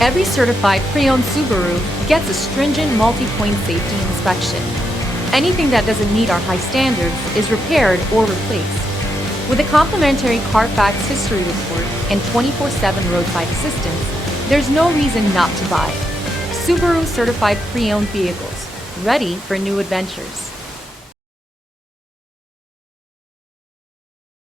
Every certified pre-owned Subaru gets a stringent multi-point safety inspection. Anything that doesn't meet our high standards is repaired or replaced. With a complimentary Carfax history report and 24/7 roadside assistance, there's no reason not to buy. Subaru certified pre-owned vehicles, ready for new adventures.